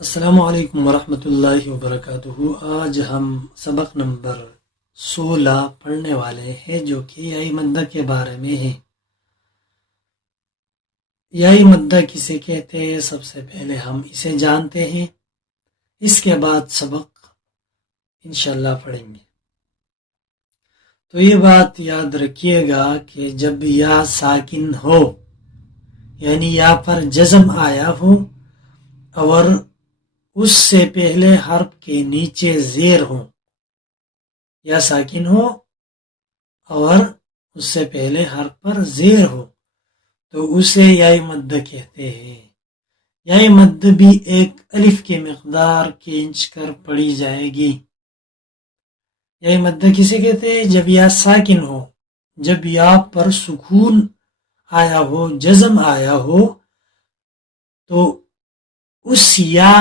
السلام علیکم ورحمۃ اللہ وبرکاتہ۔ آج ہم سبق نمبر 16 پڑھنے والے ہیں جو کہ یائی مدہ کے بارے میں ہے۔ یائی مدہ کسے کہتے ہیں سب سے پہلے ہم اسے جانتے ہیں، اس کے بعد سبق انشاءاللہ پڑھیں گے۔ تو یہ بات یاد رکھیے گا کہ جب یا ساکن ہو یعنی یا پر جزم آیا ہو اور اس سے پہلے حرف کے نیچے زیر ہو، یا ساکن ہو اور اس سے پہلے حرف پر زیر ہو تو اسے یائی مدہ کہتے ہیں۔ یائی مدہ بھی ایک الف کی مقدار کھینچ کر پڑھی جائے گی۔ یائی مدہ کسے کہتے ہیں؟ جب یا ساکن ہو، جب یا پر سکون آیا ہو، جزم آیا ہو، تو اس یا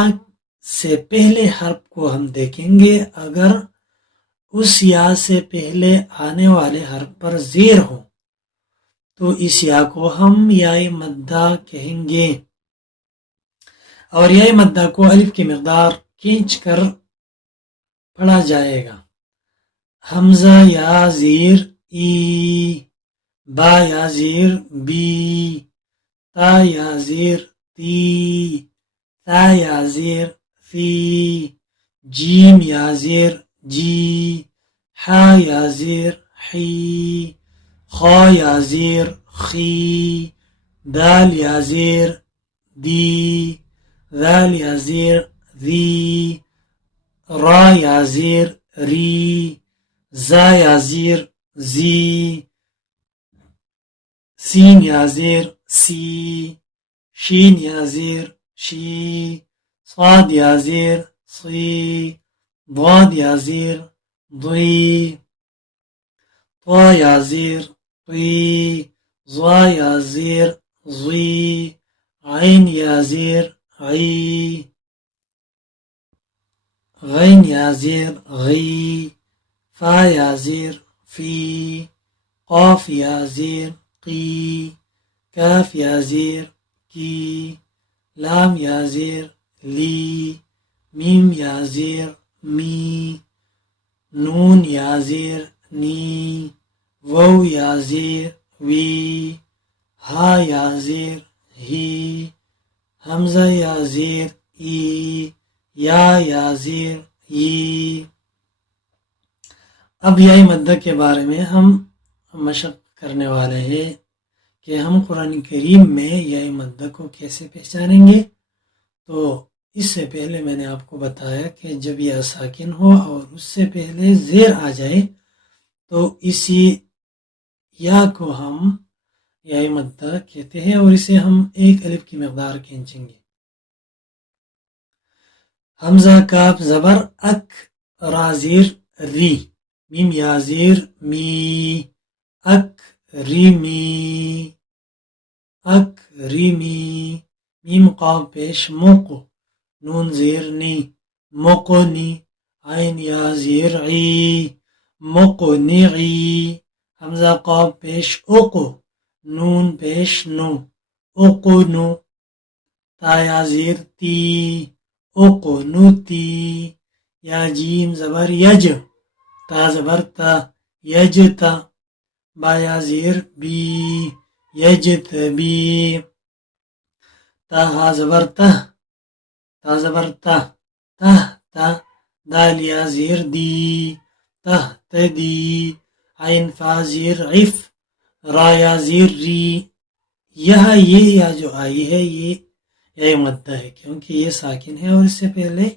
سے پہلے حرف کو ہم دیکھیں گے، اگر اس یا سے پہلے آنے والے حرف پر زیر ہو تو اس یا کو ہم یائی مدہ کہیں گے، اور یائی مدہ کو الف کی مقدار کھینچ کر پڑھا جائے گا۔ حمزہ یا زیر ای، با یا زیر بی، تا یا زیر تی، تا یا زیر فی، جیم یا زیر جی، حا یا زیر حی، خا یا زیر خی، دال یا زیر دی، ذال یا زیر ذی، را یا زیر ری، زا یا زیر زی، سین یا زیر سی، شین یا زیر شی، صاد یا زیر صی، ضاد یا زیر ضی، طا یا زیر طی، ظا یا زیر ظی، عین یا زیر عی، غین یا زیر غی، فا یا زیر فی، قاف یا زیر قی، کاف یا زیر کی، لام یا زیر لی، میم یا زیر می، نون یا زیر نی، وو یا زیر وی، ہا یا زیر ہی، حمزہ یا زیر ای، یا زیر ای۔ اب یائی مدہ کے بارے میں ہم مشق کرنے والے ہیں کہ ہم قرآن کریم میں یائی مدہ کو کیسے پہچانیں گے۔ تو اس سے پہلے میں نے آپ کو بتایا کہ جب یا ساکن ہو اور اس سے پہلے زیر آ جائے تو اسی یا کو ہم یائی مدہ کہتے ہیں، اور اسے ہم ایک الف کی مقدار کھینچیں گے۔ حمزہ کاف زبر اک، را زیر ری، میم یا زیر می، اک ری می، اک ری می، میم قاف پیش مق، نون زیر نی، مقنی، عین یا زیر عی، مقنعی، حمزہ قاف پیش اق، نون پیش نو، اقنو، تا یا زیر تی، اقنتی، یا جیم زبر یج، تا زبر تا، یجتا، با یا زیر بی، یجتبی، تا ہا زبر تہ، تا زبر تہ، تہتا، دال یا زیر دی، تہتدی، عین فا زیر عف، را یا زیر ری۔ یہ یا جو آئی ہے یہ یائی مدہ ہے کیونکہ یہ ساکن ہے اور اس سے پہلے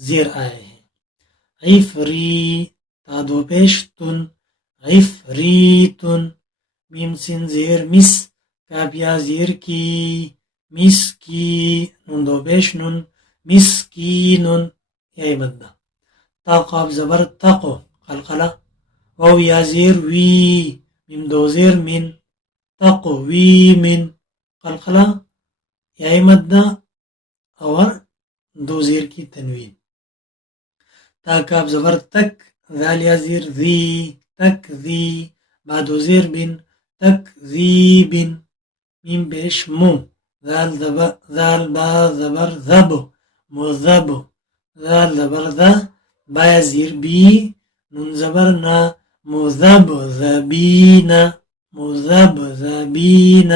زیر آئے ہیں۔ عفری، تا دو پیش تن، عفریتن، میم سین زیر مس، کاف یا زیر کی، مس کی، نون دو پیش نن، مسکینن، یائی مدہ۔ تا قاف زبر تقو، قلقلہ، واو یا زیر وی، میم دو زیر من، تقوی من، قلقلہ، یائی مدہ اور دو زیر کی تنوین۔ تا کاف زبر تک، ذال یا زیر ذی، تک ذی، با دو زیر بن، تک ذی بن، میم پیش مو، ذال با زبر ذب، مذب ذال زبر ذا با زیر بی نون زبر نا مذبذبین مذبذبین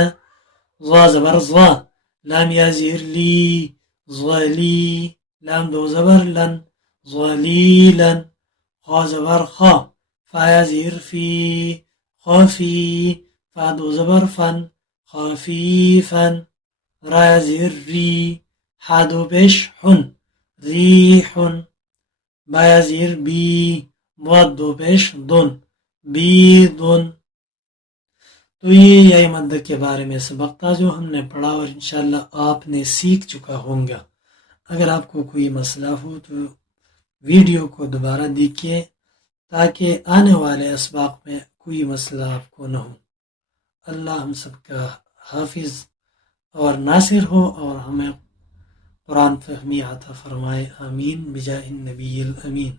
ظا زبر ظا لام یا زیر لی ظلی لام دو زبر لن ظلیلا خا زبر خا فا یا زیر فی خافی فا دو زبر فن خفیفا را یا زیر ری حا دو پیش حن ریح با یا زیر بی ضاد دو پیش دن بیدن. تو یہ یہی مد کے بارے میں سبق تھا جو ہم نے پڑھا اور انشاءاللہ آپ نے سیکھ چکا ہوں گا. اگر آپ کو کوئی مسئلہ ہو تو ویڈیو کو دوبارہ دیکھیے تاکہ آنے والے اسباق میں کوئی مسئلہ آپ کو نہ ہو. اللہ ہم سب کا حافظ اور ناصر ہو اور ہمیں قرآن فہمی عطا فرمائے. آمین بجاہ النبی الامین.